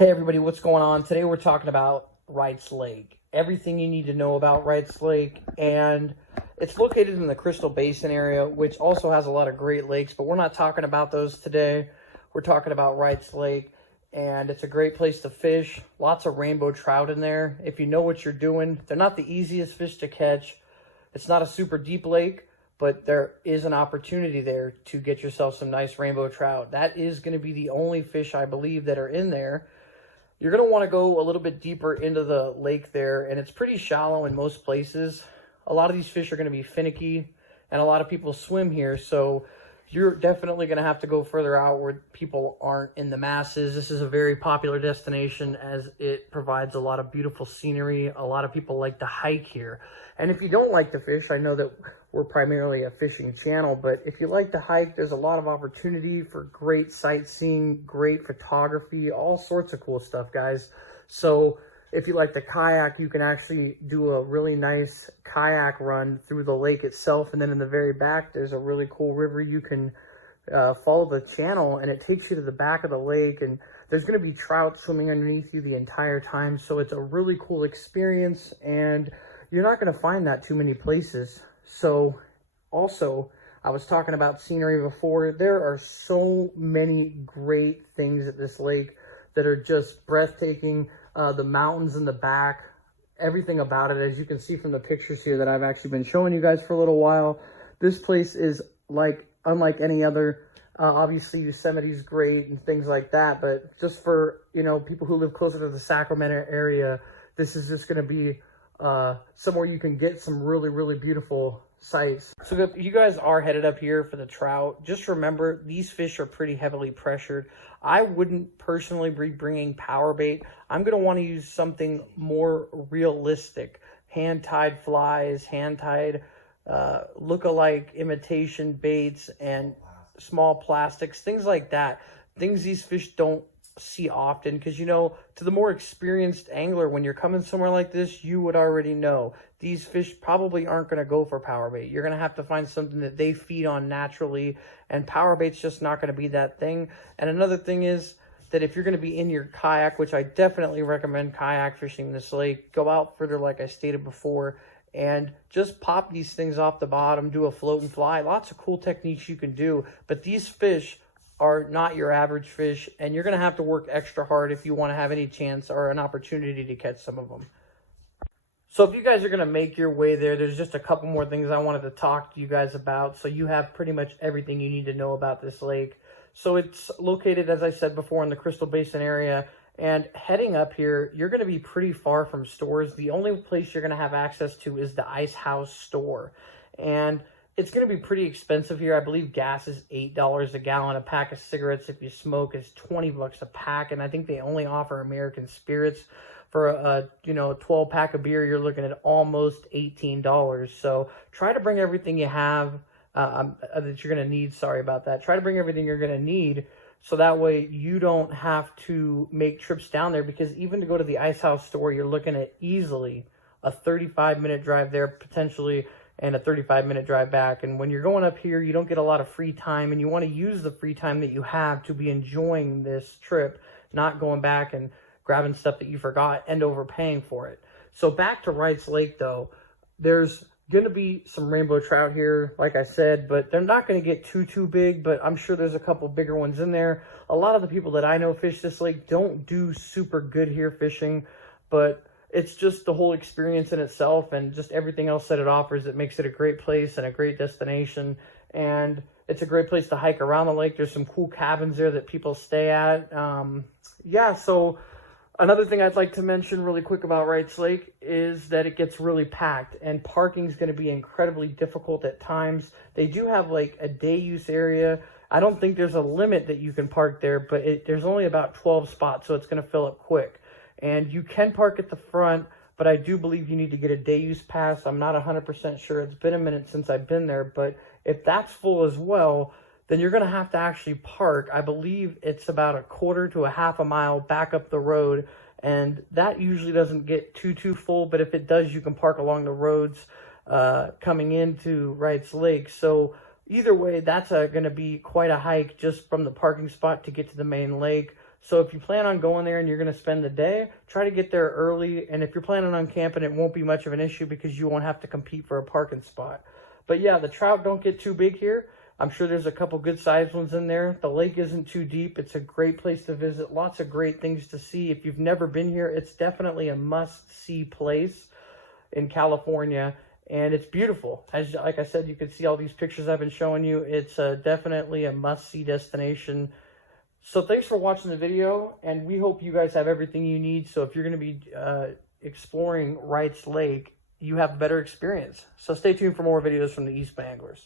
Hey everybody, what's going on? Today we're talking about Wrights Lake. Everything you need to know about Wrights Lake, and it's located in the Crystal Basin area, which also has a lot of great lakes, but we're not talking about those today. We're talking about Wrights Lake, and it's a great place to fish. Lots of rainbow trout in there. If you know what you're doing, they're not the easiest fish to catch. It's not a super deep lake, but there is an opportunity there to get yourself some nice rainbow trout. That is going to be the only fish, I believe, that are in there. You're going to want to go a little bit deeper into the lake there, and it's pretty shallow in most places. A lot of these fish are going to be finicky, and a lot of people swim here, so you're definitely going to have to go further out where people aren't in the masses. This is a very popular destination as it provides a lot of beautiful scenery. A lot of people like to hike here. And if you don't like to fish, I know that we're primarily a fishing channel, but if you like to hike, there's a lot of opportunity for great sightseeing, great photography, all sorts of cool stuff, guys. So if you like to kayak, you can actually do a really nice kayak run through the lake itself. And then in the very back, there's a really cool river. You can follow the channel, and it takes you to the back of the lake. And there's going to be trout swimming underneath you the entire time. So it's a really cool experience, and you're not going to find that too many places. So also, I was talking about scenery before. There are so many great things at this lake that are just breathtaking. The mountains in the back, everything about it, as you can see from the pictures here that I've actually been showing you guys for a little while. This place is unlike any other. Obviously, Yosemite is great and things like that, but just for, people who live closer to the Sacramento area, this is just going to be somewhere you can get some really, really beautiful sights. So if you guys are headed up here for the trout, just remember these fish are pretty heavily pressured. I wouldn't personally be bringing power bait. I'm going to want to use something more realistic. Hand-tied flies, hand-tied look-alike imitation baits, and small plastics, things like that. Things these fish don't see often, because to the more experienced angler, when you're coming somewhere like this, you would already know these fish probably aren't going to go for power bait. You're going to have to find something that they feed on naturally, and power bait's just not going to be that thing. And another thing is that if you're going to be in your kayak, which I definitely recommend kayak fishing this lake, go out further like I stated before, and just pop these things off the bottom, do a float and fly. Lots of cool techniques you can do, but these fish are not your average fish, and you're going to have to work extra hard if you want to have any chance or an opportunity to catch some of them. So if you guys are going to make your way there, there's just a couple more things I wanted to talk to you guys about, so you have pretty much everything you need to know about this lake. So it's located, as I said before, in the Crystal Basin area, and heading up here, you're going to be pretty far from stores. The only place you're going to have access to is the Ice House store, and it's going to be pretty expensive here. I believe gas is $8 a gallon. A pack of cigarettes, if you smoke, is $20 a pack. And I think they only offer American spirits. For a 12-pack of beer, you're looking at almost $18. So try to bring everything you have that you're going to need. Sorry about that. Try to bring everything you're going to need, so that way you don't have to make trips down there, because even to go to the Ice House store, you're looking at easily a 35-minute drive there, potentially, and a 35-minute drive back. And when you're going up here, you don't get a lot of free time, and you want to use the free time that you have to be enjoying this trip, not going back and grabbing stuff that you forgot and overpaying for it. So back to Wrights Lake, though, there's going to be some rainbow trout here, like I said, but they're not going to get too big, but I'm sure there's a couple bigger ones in there. A lot of the people that I know fish this lake don't do super good here fishing, but it's just the whole experience in itself, and just everything else that it offers that makes it a great place and a great destination. And it's a great place to hike around the lake. There's some cool cabins there that people stay at. So another thing I'd like to mention really quick about Wrights Lake is that it gets really packed, and parking is going to be incredibly difficult at times. They do have like a day use area. I don't think there's a limit that you can park there, but there's only about 12 spots, so it's going to fill up quick. And you can park at the front, but I do believe you need to get a day use pass. I'm not 100% sure. It's been a minute since I've been there, but if that's full as well, then you're going to have to actually park. I believe it's about a quarter to a half a mile back up the road, and that usually doesn't get too full, but if it does, you can park along the roads coming into Wrights Lake. So either way, that's going to be quite a hike just from the parking spot to get to the main lake. So if you plan on going there and you're going to spend the day, try to get there early. And if you're planning on camping, it won't be much of an issue because you won't have to compete for a parking spot. But yeah, the trout don't get too big here. I'm sure there's a couple good sized ones in there. The lake isn't too deep. It's a great place to visit. Lots of great things to see. If you've never been here, it's definitely a must-see place in California. And it's beautiful. Like I said, you can see all these pictures I've been showing you. It's definitely a must-see destination. So thanks for watching the video, and we hope you guys have everything you need. So if you're going to be exploring Wrights Lake, you have a better experience. So stay tuned for more videos from the Eastbayanglers.